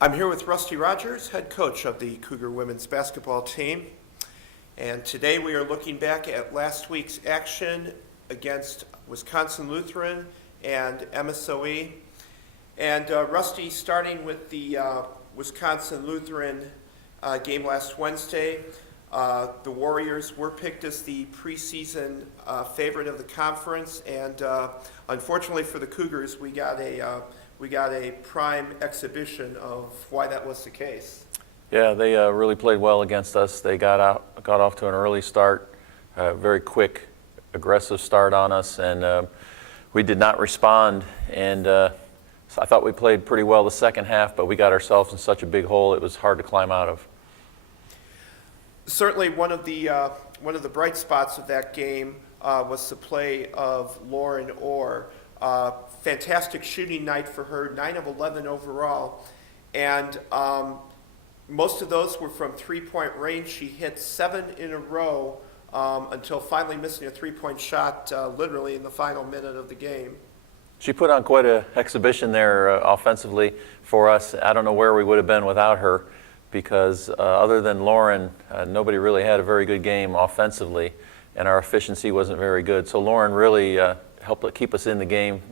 I'm here with Rusty Rogers, head coach of the Cougar women's basketball team. And today we are looking back at last week's action against Wisconsin Lutheran and MSOE. And Rusty, starting with the Wisconsin Lutheran game last Wednesday, the Warriors were picked as the preseason favorite of the conference, and unfortunately for the Cougars, we got a prime exhibition of why that was the case. Yeah, they really played well against us. They got off to an early start, very quick, aggressive start on us, and we did not respond. And so I thought we played pretty well the second half, but we got ourselves in such a big hole it was hard to climb out of. Certainly, one of the bright spots of that game was the play of Lauren Orr. Fantastic shooting night for her, 9 of 11 overall, and most of those were from three-point range. She hit 7 in a row until finally missing a three-point shot literally in the final minute of the game. She put on quite an exhibition there offensively for us. I don't know where we would have been without her, because other than Lauren, nobody really had a very good game offensively, and our efficiency wasn't very good. So Lauren really helped keep us in the game,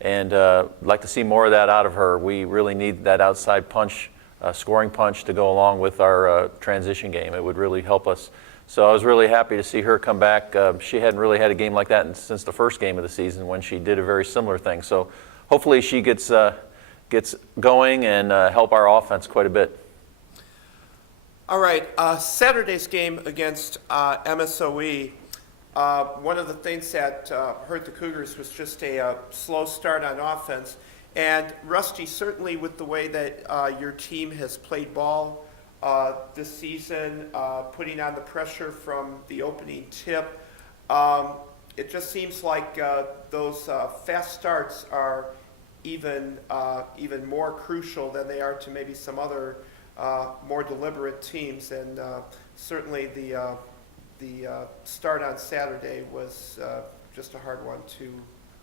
and I'd like to see more of that out of her. We really need that outside punch, scoring punch, to go along with our transition game. It would really help us. So I was really happy to see her come back. She hadn't really had a game like that since the first game of the season, when she did a very similar thing. So hopefully she gets going and help our offense quite a bit. All right, Saturday's game against MSOE, one of the things that hurt the Cougars was just a slow start on offense. And Rusty, certainly with the way that your team has played ball this season, putting on the pressure from the opening tip, it just seems like those fast starts are even more crucial than they are to maybe some other more deliberate teams, and certainly the start on Saturday was just a hard one to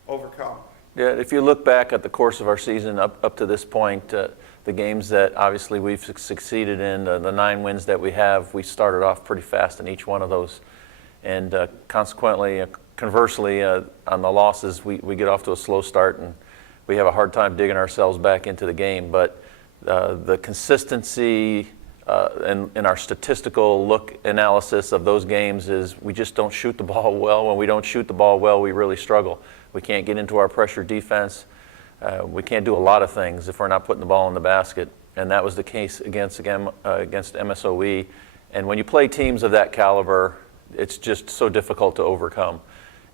overcome. Yeah, if you look back at the course of our season up to this point, the games that obviously we've succeeded in, the 9 wins that we have, we started off pretty fast in each one of those. And consequently, conversely, on the losses, we get off to a slow start, and we have a hard time digging ourselves back into the game. But the consistency in our statistical look analysis of those games is we just don't shoot the ball well. When we don't shoot the ball well, we really struggle. We can't get into our pressure defense. We can't do a lot of things if we're not putting the ball in the basket. And that was the case against MSOE. And when you play teams of that caliber, it's just so difficult to overcome.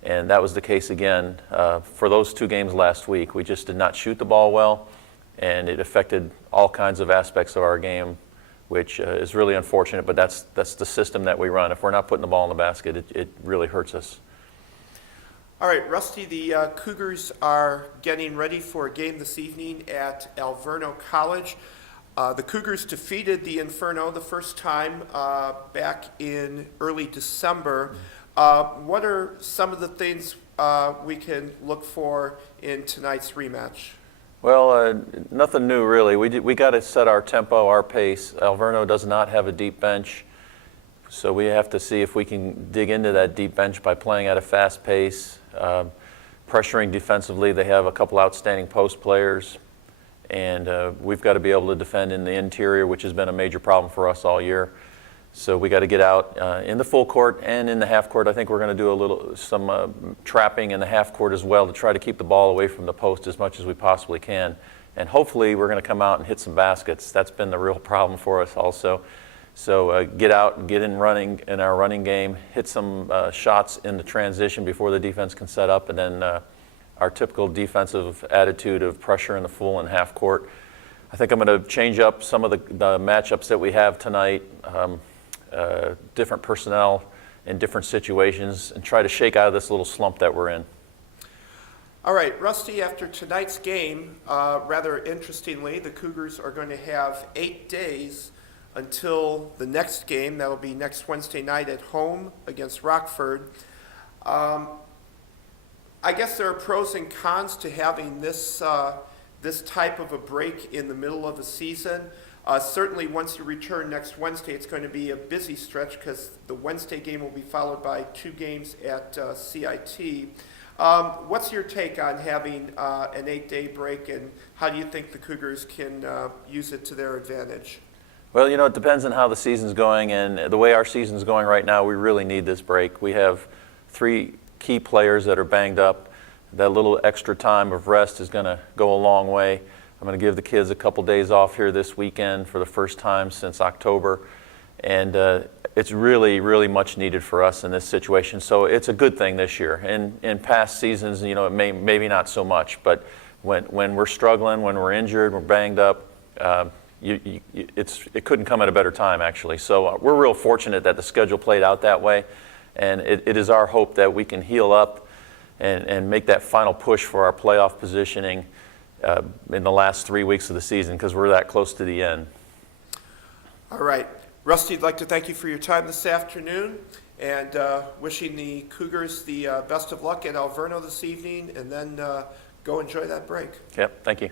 And that was the case again for those 2 games last week. We just did not shoot the ball well, and it affected all kinds of aspects of our game, which is really unfortunate, but that's the system that we run. If we're not putting the ball in the basket, it really hurts us. All right, Rusty, the Cougars are getting ready for a game this evening at Alverno College. The Cougars defeated the Inferno the first time back in early December. What are some of the things we can look for in tonight's rematch? Well, nothing new really. We got to set our tempo, our pace. Alverno does not have a deep bench, so we have to see if we can dig into that deep bench by playing at a fast pace, pressuring defensively. They have a couple outstanding post players, and we've got to be able to defend in the interior, which has been a major problem for us all year. So we got to get out in the full court and in the half court. I think we're going to do some trapping in the half court as well to try to keep the ball away from the post as much as we possibly can. And hopefully we're going to come out and hit some baskets. That's been the real problem for us also. So get out and get in running in our running game, hit some shots in the transition before the defense can set up, and then our typical defensive attitude of pressure in the full and half court. I think I'm going to change up some of the matchups that we have tonight. Different personnel in different situations, and try to shake out of this little slump that we're in. All right, Rusty, after tonight's game, rather interestingly, the Cougars are going to have 8 days until the next game. That'll be next Wednesday night at home against Rockford. I guess there are pros and cons to having this this type of a break in the middle of the season. Certainly, once you return next Wednesday, it's going to be a busy stretch because the Wednesday game will be followed by 2 games at CIT. What's your take on having an 8-day break, and how do you think the Cougars can use it to their advantage? Well, it depends on how the season's going, and the way our season's going right now, we really need this break. We have 3 key players that are banged up. That little extra time of rest is going to go a long way. I'm going to give the kids a couple days off here this weekend for the first time since October, and it's really, really much needed for us in this situation. So it's a good thing this year. In past seasons, it maybe not so much, but when we're struggling, when we're injured, we're banged up, it couldn't come at a better time, actually. So we're real fortunate that the schedule played out that way, and it is our hope that we can heal up and make that final push for our playoff positioning in the last 3 weeks of the season, because we're that close to the end. All right. Rusty, I'd like to thank you for your time this afternoon, and wishing the Cougars the best of luck at Alverno this evening, and then go enjoy that break. Yep, thank you.